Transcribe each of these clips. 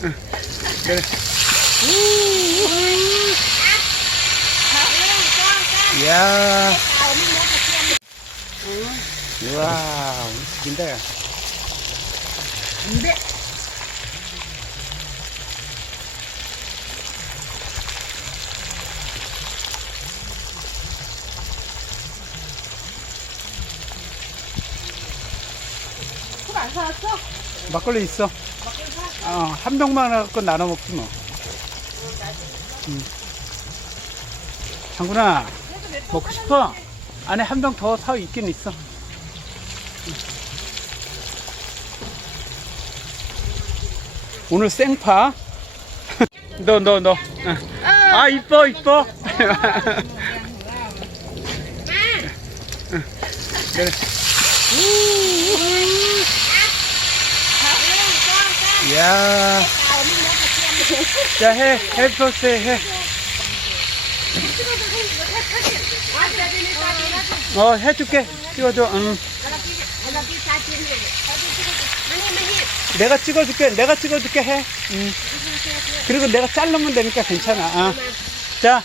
그래. 우와, 우리 집인데. 근데? 막걸리 있어. 어, 한 병만 갖고 나눠 먹지 뭐. 음. 장군아, 먹고 싶어? 안에 한 병 더 사 있긴 있어. 음. 오늘 생파? 너, 너, 너. 어. 아, 이뻐, 이뻐. 그래. 이야. 자, 해, 해, 프로스 해. 어, 해줄게. 찍어줘, 응. 내가 찍어줄게. 내가 찍어줄게, 해. 응. 그리고 내가 자르면 되니까 괜찮아. 어. 자,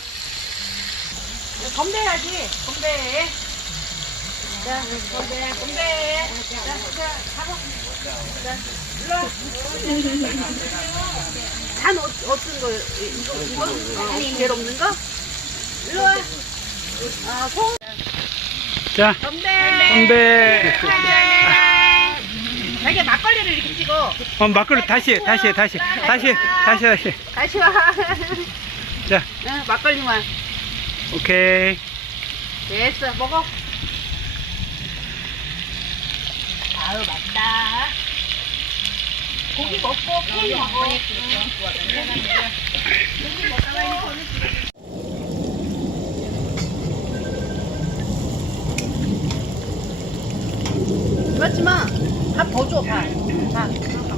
건배해야지 건배 자 건배 건배 자, 자, 잡아. 잔 어, 어떤 거 이거? 이거 어, 제일 없는 거? 일로 와 아, 송 자, 건배. 건배. 자기 막걸리를 이렇게 찍어. 어, 막걸리 다시, 해, 다시, 해, 다시, 다시, 해, 다시, 다시. 다시 와. 자, 응, 막걸리만. 오케이. 됐어 먹어. 아유 맞다 고기 먹고 케이크 먹어 그렇지만 밥더 줘, 밥. 밥.